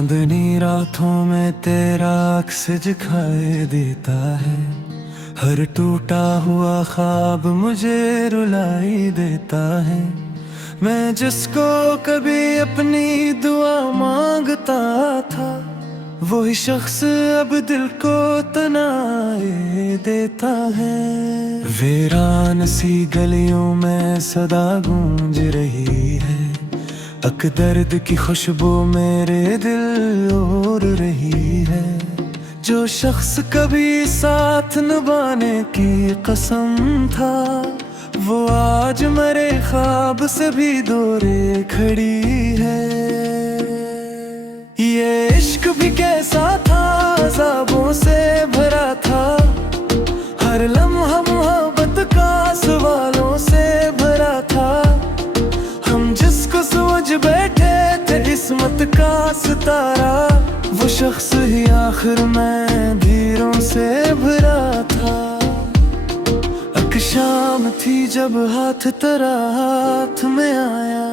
चांदनी रातों में तेरा अक्स दिखाई देता है। हर टूटा हुआ ख्वाब मुझे रुलाई देता है। मैं जिसको कभी अपनी दुआ मांगता था, वही शख्स अब दिल को तनाए देता है। वीरान सी गलियों में सदा गूंज रही है, अक दर्द की खुशबू मेरे दिल ओर रही है। जो शख्स कभी साथ निभाने की कसम था, वो आज मेरे ख्वाब से भी दूर खड़ी है। ये इश्क भी कैसा था, अज़ाबों से भरा था। हर लम्हा मोहब्बत का सवालों से भरा था। हम जिसको समझ बैठे थे किस्मत का सितारा, वो शख्स ही आखिर में धीरों से भरा था। एक शाम थी जब हाथ तेरा हाथ में आया,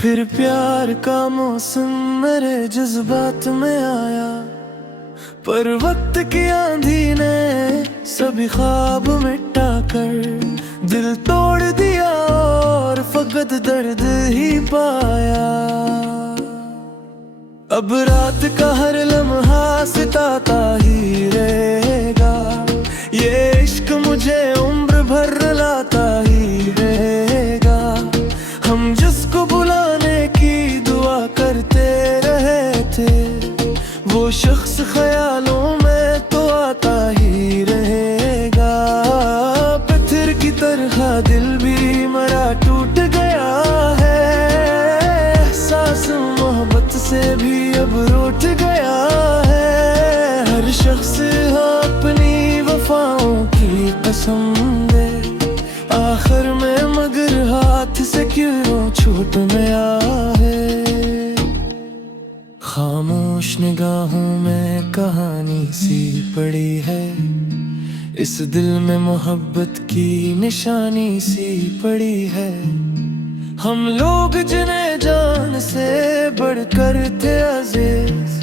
फिर प्यार का मौसम मेरे जज्बात में आया। पर वक्त की आंधी ने सभी ख्वाब मिटा कर दिल तोड़ दिया और फकत दर्द ही पाया। अब रात का हर लम्हा सिताता ही रहेगा। ये इश्क मुझे उम्र भर रुलाता ही रहेगा। हम जिसको बुलाने की दुआ करते रहे थे, वो शख्स ख्यालों में तो आता ही रहेगा। पत्थर की तरह दिल भी मरा टूट गया है। एहसास मोहब्बत से भी अब रूठ गया है। हर शख्स अपनी वफाओं की कसम दे आखिर में, मगर हाथ से क्यों छूट गया है। खामोश निगाहों में कहानी सी पड़ी है। इस दिल में मोहब्बत की निशानी सी पड़ी है। हम लोग जिन्हें जान से बढ़कर थे अजीज,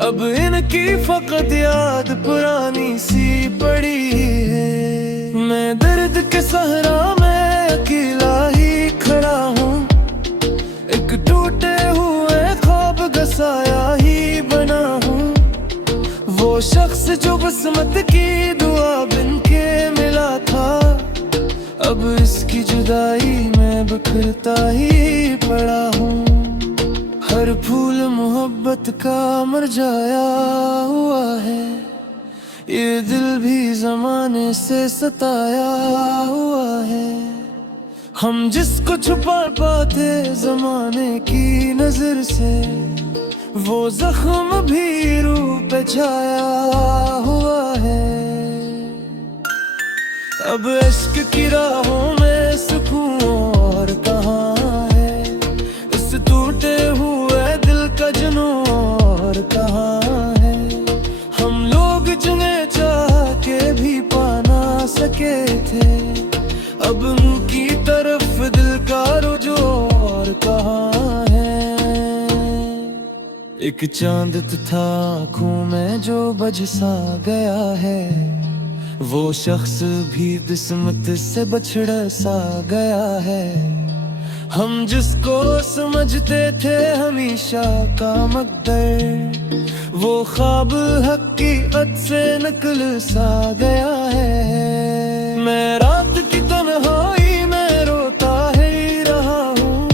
अब इनकी फकत याद पुरानी सी पड़ी है। मैं दर्द के सहरा में अकेला ही खड़ा हूँ। एक टूटे हुए ख्वाब गसाया ही बना हूँ। वो शख्स जो किस्मत की दुआ बिन के मिला था, अब इसकी जुदाई में बिखरता ही पड़ा हूँ। हर फूल मोहब्बत का मुरझाया हुआ है। ये दिल भी जमाने से सताया हुआ है। हम जिसको छुपा पाते जमाने की नजर से, वो जख्म भी रूह पे छाया हुआ है। अब इश्क की राहों में सुकून और कहाँ है। इस टूटे हुए दिल का जुनून और कहाँ है। हम लोग जिन्हें चाह के भी पा ना सके थे, अब उनकी तरफ दिल का रुजू और कहाँ है। एक चांद था आँखों में जो बज सा गया है। वो शख्स भी किस्मत से बछड़ा सा गया है। हम जिसको समझते थे हमेशा का मकदर, वो ख्वाब हकीकत से नकल सा गया है। मैं रात की तन्हाई में रोता ही रहा हूँ।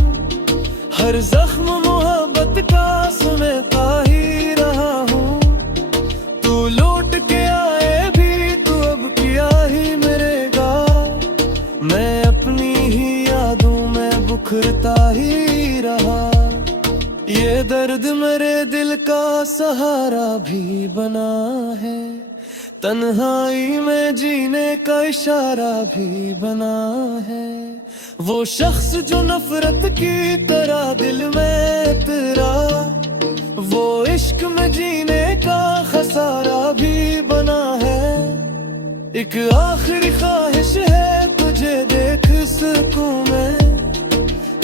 हर जख्म मोहब्बत का सुनता ही रहा हूँ। तू लौट के आए भी तू अब क्या ही मरेगा। मैं अपनी ही यादों में बुखरता ही रहा। ये दर्द मेरे दिल का सहारा भी बना है। तन्हाई में जीने का इशारा भी बना है। वो शख्स जो नफरत की तरह दिल में तेरा, वो इश्क में जीने का खसारा भी बना है। एक आखिरी ख्वाहिश है तुझे देख सकूं मैं।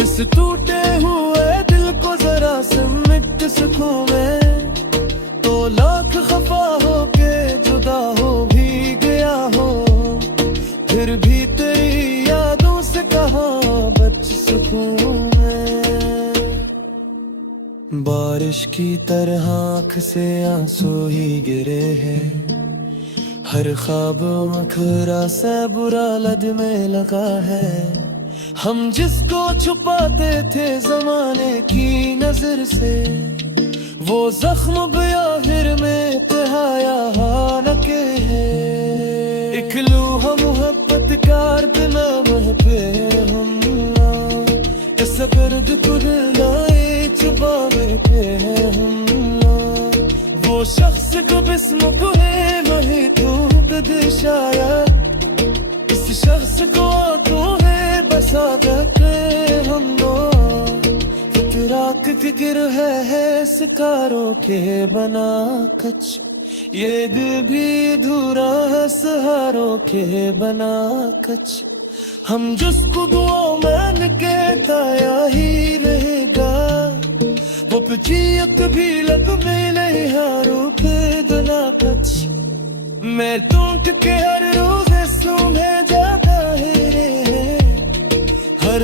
इस टूटे हुए दिल को जरा सिमट सुकून में, तो लाख खफा हो के जुदा हो भी गया हो, फिर भी तेरी यादों से कहाँ बच सकूं मैं। बारिश की तरह आँख से आंसू ही गिरे हैं, हर ख्वाब मखरा से बुरा लद में लगा है। हम जिसको छुपाते थे जमाने की नजर से, वो जख्म भी आखिर में तिहाया हालके है। एक लूहा मोहब्बत कार बिना मह पे हम इस गर्द कुल्लाए छुपावे पे हम। वो शख्स को बिस्म को है वही तू कदिशाया, इस शख्स को तू है बसा के हम फितराक फिक्र है सिकारों के बना कच, ये दिल भी धूरा है सहारों के बना कच। हम जिसको दुआ मान के ताया ही रहेगा, वो पचियत भी लग में नहीं हारों के बना कच। मैं टूट के हर रोज सुबह जाता है, हर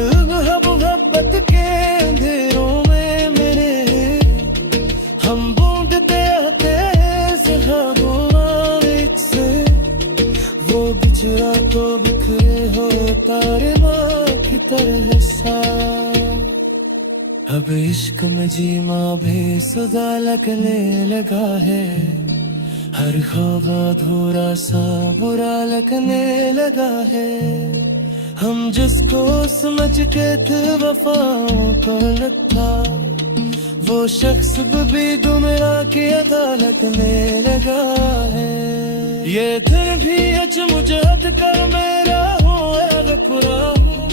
मोहब्बत के अंधेरों में मेरे हम बूंदते आते हैं सहाबों से। वो बिछड़ा तो बिखरे हो तारे माँ की तरह सा, अब इश्क में जीमा बेसुधा लगने लगा है। हर ख्वाब अधूरा सा बुरा लगने लगा है। हम जिसको समझते थे वफाओं का लट्ठा, वो शख्स भी गुमराह की अदालत में लगा है। ये दिल भी अचमुचत कर मेरा हूँ खुरा हूँ,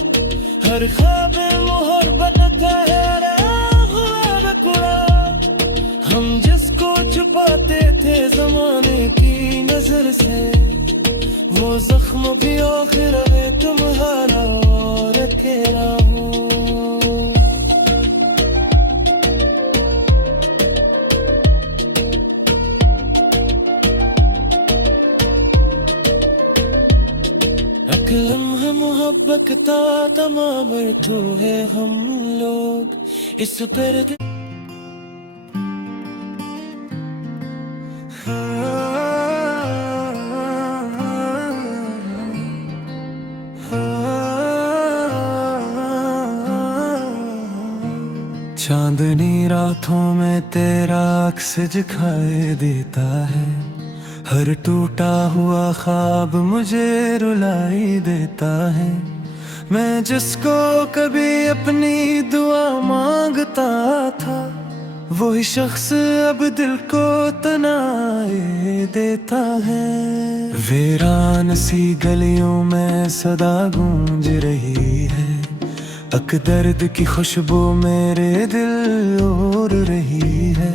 हर ख्वाब मोहब्बत ठहरा खुरा। हम जिसको छुपाते थे जमाने की नजर से, वो जख्म भी आखिर में तुम्हारा और अकेला हूँ। लम्हा मोहब्बत का तमाम बैठो है हम लोग इस पर। चांदनी रातों में तेरा अक्स दिखाई देता है, हर टूटा हुआ ख्वाब मुझे रुलाई देता है। मैं जिसको कभी अपनी दुआ मांगता था, वही शख्स अब दिल को तनाए देता है। वीरान सी गलियों में सदा गूंज रही है, अक दर्द की खुशबू मेरे दिल ओर रही है।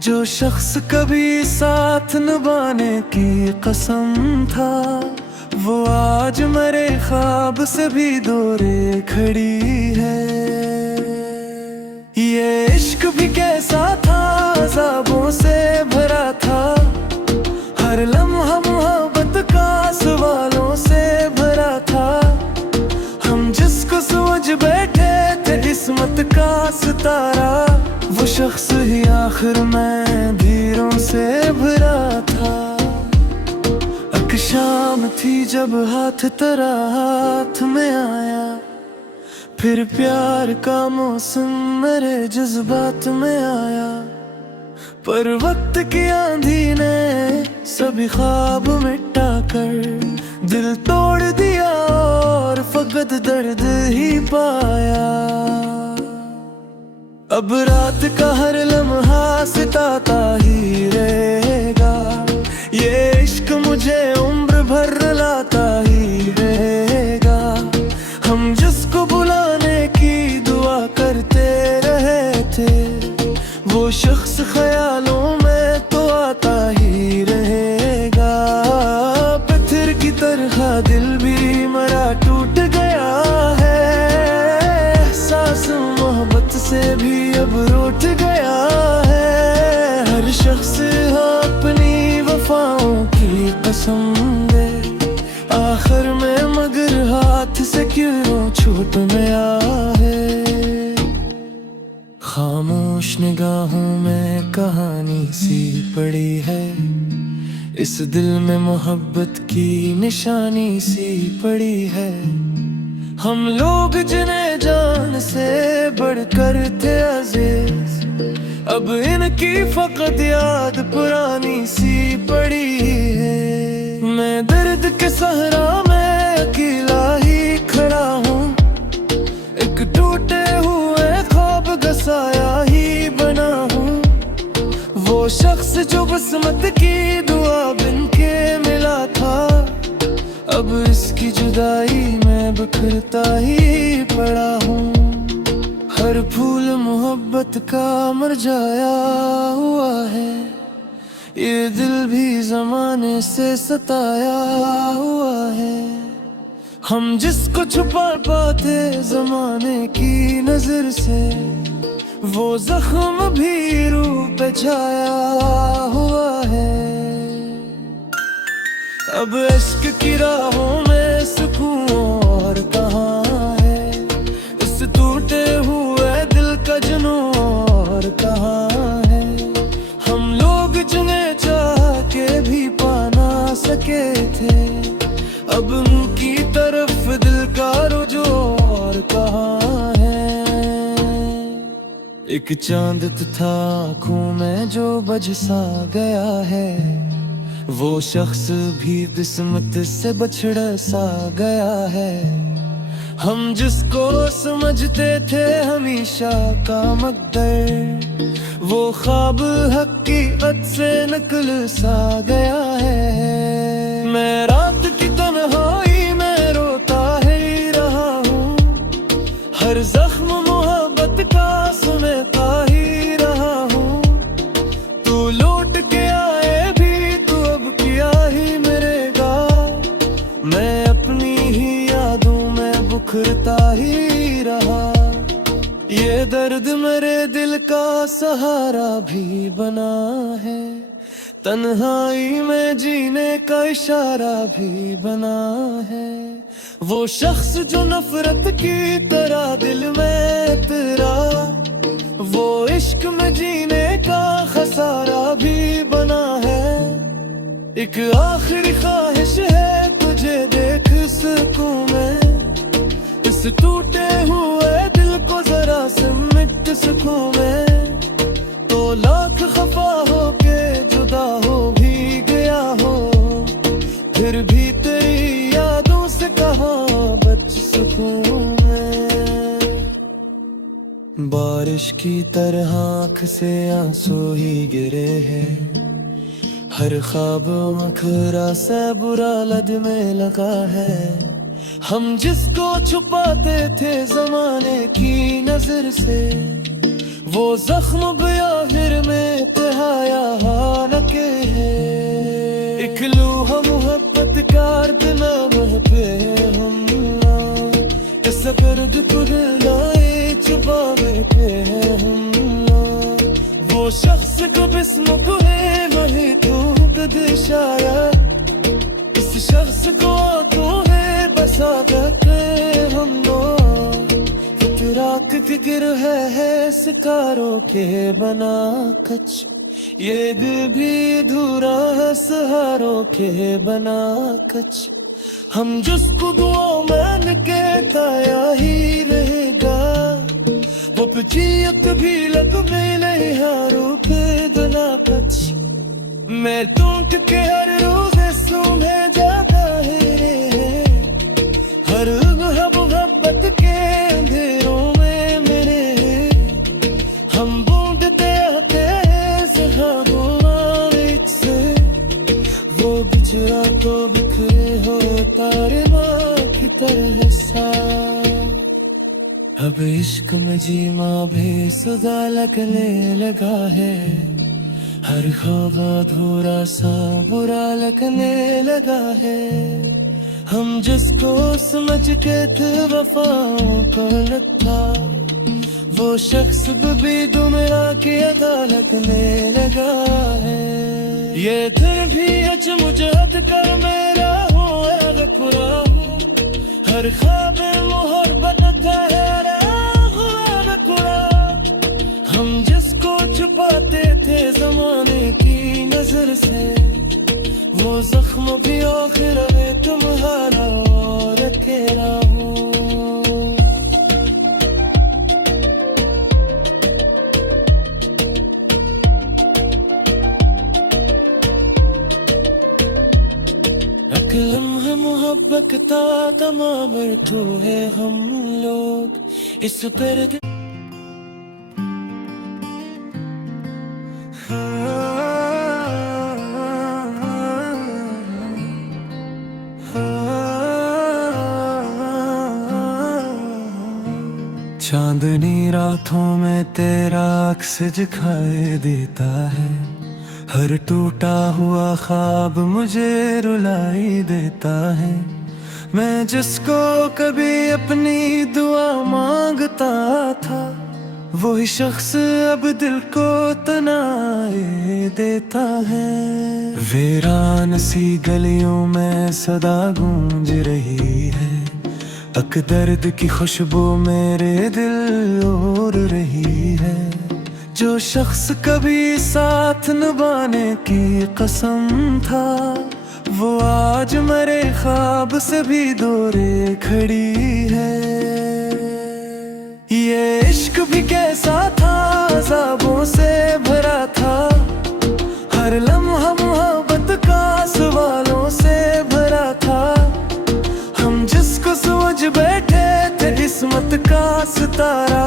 जो शख्स कभी साथ निभाने की कसम था, वो आज मरे ख्वाब से भी दूरे खड़ी है। ये इश्क भी कैसा था, अज़ाबों से भरा था, हर लम्हा मोहब्बत का सवालों से भरा था। हम जिसको समझ बैठे थे किस्मत का सितारा, वो शख्स ही आखिर में धीरों से भरा था। एक शाम थी जब हाथ तेरा हाथ में आया, फिर प्यार का मौसम मेरे जज्बात में आया। पर वक्त की आंधी ने सभी ख्वाब मिटा कर दिल तोड़ दिया और फकत दर्द ही पाया। अब रात का हर लम्हा सिताता ही रहेगा, ये इश्क मुझे उम्र भर रुलाता ही रहेगा। हम जिसको बुलाने की दुआ करते रहे थे, वो शख्स ख्यालों में तो आता ही रहेगा। पत्थर की तरह दिल भी मरा टूट गया है, एहसास मोहब्बत से भी अब रूठ गया समझे आखिर में, मगर हाथ से क्यों छूट गया है। खामोश निगाहों में कहानी सी पड़ी है, इस दिल में मोहब्बत की निशानी सी पड़ी है। हम लोग जिन्हें जान से बढ़कर थे अजीज, अब इनकी फकत याद पुरानी सी पड़ी है। मैं दर्द के सहरा में अकेला ही खड़ा हूँ, एक टूटे हुए ख्वाब गसाया ही बना हूँ। वो शख्स जो किस्मत की दुआ बिन के मिला था, अब इसकी जुदाई में बिखरता ही पड़ा हूँ। हर फूल मोहब्बत का मुरझाया हुआ है, ये दिल भी जमाने से सताया हुआ है। हम जिसको छुपा पाते जमाने की नजर से, वो जख्म भी रूह पे छाया हुआ है। अब इश्क की राहों में सुकून और कहाँ है, इस टूटे हुए दिल का जुनून और कहाँ है। हम लोग जिन्हें चाह के भी पा ना सके थे, अब उनकी तरफ दिल का रुजू और कहाँ है। एक चांद था आँखों में जो बज सा गया है, वो शख्स भी किस्मत से बछड़ा सा गया है। हम जिसको समझते थे हमेशा का मकदर, वो ख्वाब हकीकत से नकल सा गया है। मैं रात की तन्हाई में रोता ही रहा हूँ, हर जख्म मोहब्बत का सुनता ही रहा हूँ। तू लौट के आए भी तू अब क्या ही मरेगा, मैं अपनी ही यादों में बुखरता ही रहा। ये दर्द मेरे दिल का सहारा भी बना है, तन्हाई में जीने का इशारा भी बना है। वो शख्स जो नफरत की तरह दिल में तेरा, वो इश्क में जीने का खसारा भी बना है। एक आखिरी ख्वाहिश है तुझे देख सकूं मैं, इस टूटे हुए दिल को जरा सिमट सकूं मैं। तो लाख खफा हो के जुदा हो भी गया हो, फिर भी तेरी यादों से कहाँ बच सकूं मैं। बारिश की तरह आँख से आंसू ही गिरे हैं, हर ख्वाब मखरा से बुरा लद में लगा है। हम जिसको छुपाते थे जमाने की नजर से, वो जख्म भी आखिर में तहाया हालके है। एक लूहा मोहब्बत का नाम पे हम इस दर्द को दिलाए छुपावे पे हम। वो शख्स को बिस्म को है वही तू कद शायद, इस शख्स को आंखों है बसा के हम। फितराक फिक्र है सितारों के बना कच, ये दिल भी अधूरा है सहारों के बना कच। हम जिसको दुआ मान के ताया ही रहेगा, वो पचियत भी लग में नहीं हारों के बना कच। मैं टूट के हर रोज सुबह जाता है, हर मोहब्बत के अंधेरों में मेरे। हम बूंदते आते हैं सहाबों से, वो बिछड़ा तो बिखरे हो तारे माँ की तरह सा। अब इश्क में जीमा बेसुधा लगने लगा है, हर ख्वाब अधूरा सा बुरा लगने लगा है। हम जिसको समझते थे वफाओं का लता, वो शख्स भी गुमराह की अदा लगने लगा है। ये दिल भी सोच मुझे हद कर मेरा हो गफुरा हो, हर ख्वाब मोहब्बत ठहरा हुआ गफुरा। हम जिसको छुपाते थे जमाने की नजर से, वो जख्म भी आखिर में तुम्हारा और अकेला हो। एक लम्हा मोहब्बत का तमाम तो है हम लोग इस पर चांदनी रातों में तेरा अक्स दिखाई देता है, हर टूटा हुआ ख्वाब मुझे रुलाई देता है। मैं जिसको कभी अपनी दुआ मांगता था, वही शख्स अब दिल को तनाए देता है। वीरान सी गलियों में सदा गूंज रही है, अक दर्द की खुशबू मेरे दिल ओढ़ रही है। जो शख्स कभी साथ निभाने की कसम था, वो आज मरे ख्वाब से भी दूर खड़ी है। ये इश्क भी कैसा था, अज़ाबों से भरा था, हर लम्हा मोहब्बत का सवालों से भरा था। हम जिसको समझ बैठे थे किस्मत का सितारा,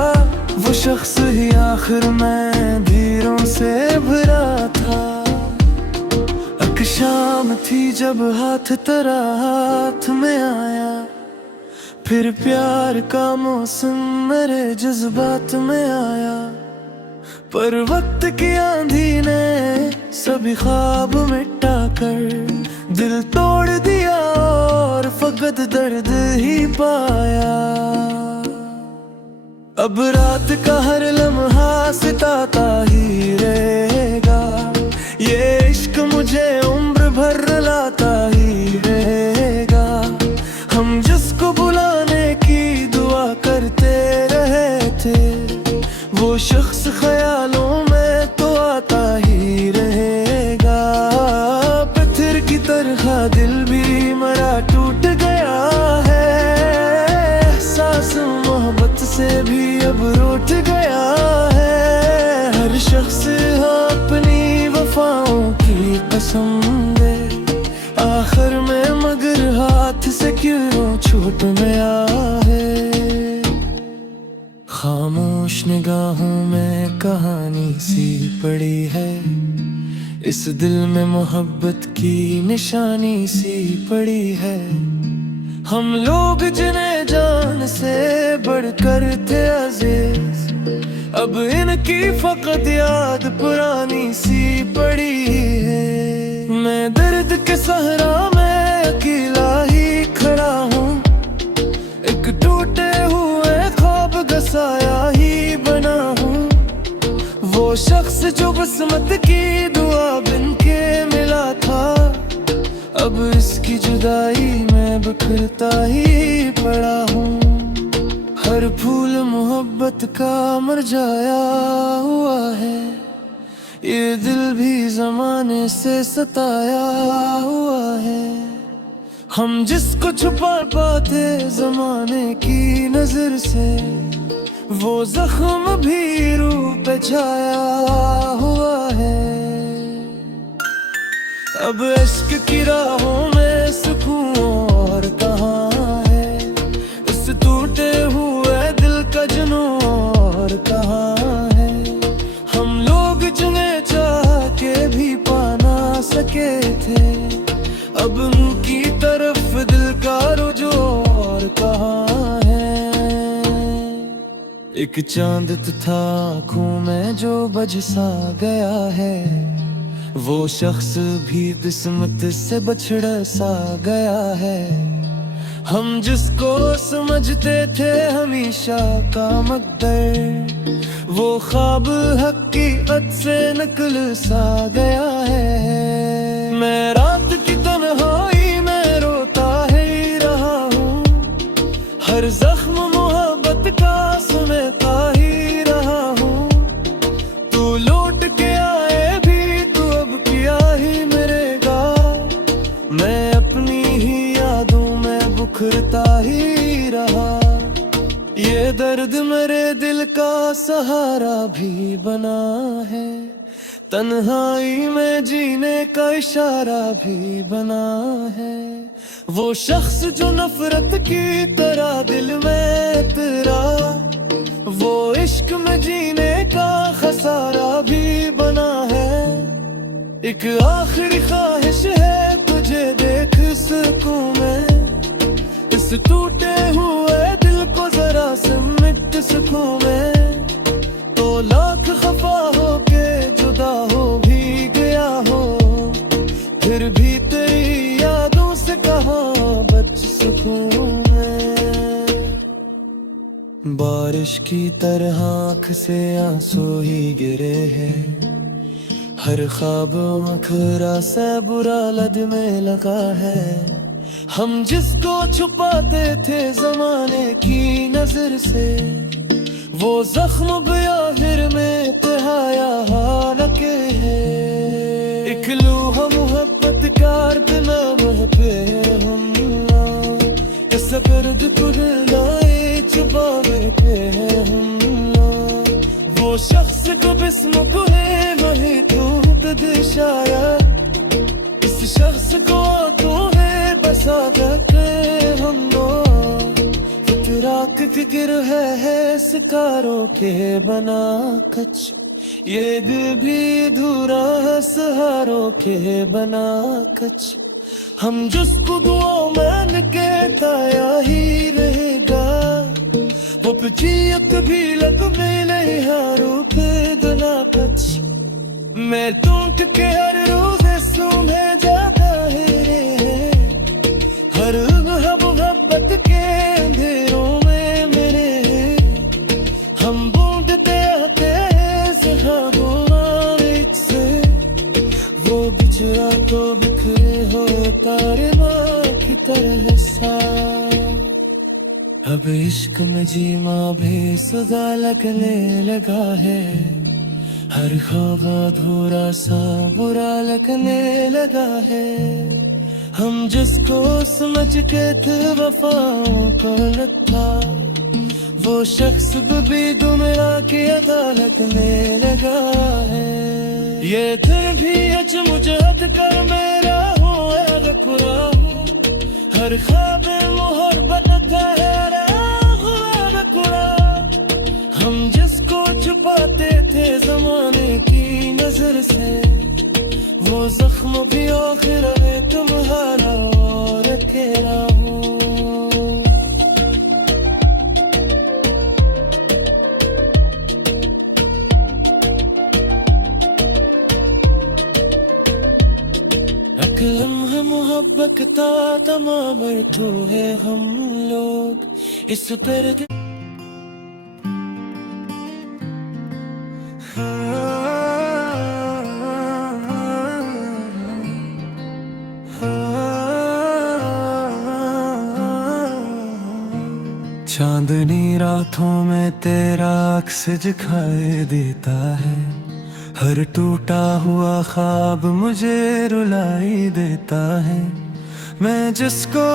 वो शख्स ही आखिर में धीरों से भरा था। एक शाम थी जब हाथ तेरा हाथ में आया, फिर प्यार का मौसम मेरे जज्बात में आया। पर वक्त की आंधी ने सभी ख्वाब मिटा कर दिल तोड़ दिया और फकत दर्द ही पाया। अब रात का हर लम्हा सिताता ही रहेगा, ये इश्क मुझे उम्र भर रुलाता ही रहेगा। हम जिसको बुलाने की दुआ करते रहे थे, वो शख्स ख्यालों में तो आता ही रहेगा। पत्थर की तरह दिल भी मरा टूट गया है, एहसास मोहब्बत से भी अब रूठ गया है। हर शख्स अपनी वफाओं की कसम दे आखिर में, मगर हाथ से क्यों छूट गया है। खामोश निगाहों में कहानी सी पड़ी है, इस दिल में मोहब्बत की निशानी सी पड़ी है। हम लोग जिन्हें जान से बढ़कर थे अजीज, अब इनकी फकत याद पुरानी सी पड़ी है। मैं दर्द के सहरा में अकेला ही खड़ा हूँ, एक टूटे हुए ख्वाब गसाया ही बना हूँ। वो शख्स जो किस्मत की दुआ बिन के मिला था, अब इसकी जुदाई में बिखरता ही पड़ा हूँ। हर फूल मोहब्बत का मुरझाया हुआ है, ये दिल भी जमाने से सताया हुआ है। हम जिसको छुपा पाते जमाने की नजर से, वो जख्म भी रूह पे छाया हुआ है। अब इश्क की राहों में सुकून और कहाँ है, इस टूटे हुए दिल का जुनून और कहाँ है। हम लोग जिन्हें चाह के भी पा ना सके थे, अब उनकी तरफ दिल का रुजू और कहाँ है। एक चांद था आँखों में जो बज सा गया है, वो शख्स भी किस्मत से बछड़ा सा गया है। हम जिसको समझते थे हमेशा का मकदर, वो ख्वाब हकीकत से नकल सा गया है। मैं रात सहारा भी बना है, तन्हाई में जीने का इशारा भी बना है। वो शख्स जो नफरत की तरह दिल में तेरा, वो इश्क में जीने का खसारा भी बना है। एक आखिरी ख्वाहिश है तुझे देख सकूं मैं, इस टूटे हुए दिल को जरा सिमट सकूं मैं। तो लाख खफा हो के जुदा हो भी गया हो, फिर भी तेरी यादों से कहाँ बच सकूं मैं। बारिश की तरह आँख से आंसू ही गिरे हैं, हर ख्वाब मखरा सा बुरा लद में लगा है। हम जिसको छुपाते थे जमाने की नजर से, वो जख्म भी आखिर में तहाया हालके है। एक लूहा मोहब्बत कार नाम पे हम इस गर्द को लाए छुपावे पे हम। वो शख्स को बिस्म को है वही तू शायद, इस शख्स को तू है बसा के हम। फितराक फिक्र है सितारों के बना कच, ये दिल भी अधूरा है सहारों के बना कच। हम जिसको दुआ मान के ताया ही रहेगा, वो पिछियत भी लग मिले हारों के दना कच। मैं टूट के हर रोज सुबह जाता है, हर मोहब्बत के अंधेरों में मेरे। हम बूंदते आते हैं सहाबों से, वो बिछड़ा तो बिखरे हो तारे माँ की तरह सा। अब इश्क में जीमा बेसुधा लगने लगा है, हर ख्वाब अधूरा सा बुरा लगने लगा है। हम जिसको समझ के थे वफाओं को लथा, वो शख्स भी दुनिया की अदालत में लगा है। ये दिल भी अचमुचत कर मेरा हो गफुरा हूँ, हर ख्वाब मोहब्बत ठहरा हुआ बकुरा। हम जिसको छुपाते थे जमाने की नजर से, वो जख्म भी आखिर में तुम्हारा और अकेला हूँ। लम्हा मोहब्बत का तमाम बैठो है हम लोग इस पर। चांदनी रातों में तेरा अक्स दिखाई देता है, हर टूटा हुआ ख्वाब मुझे रुलाई देता है। मैं जिसको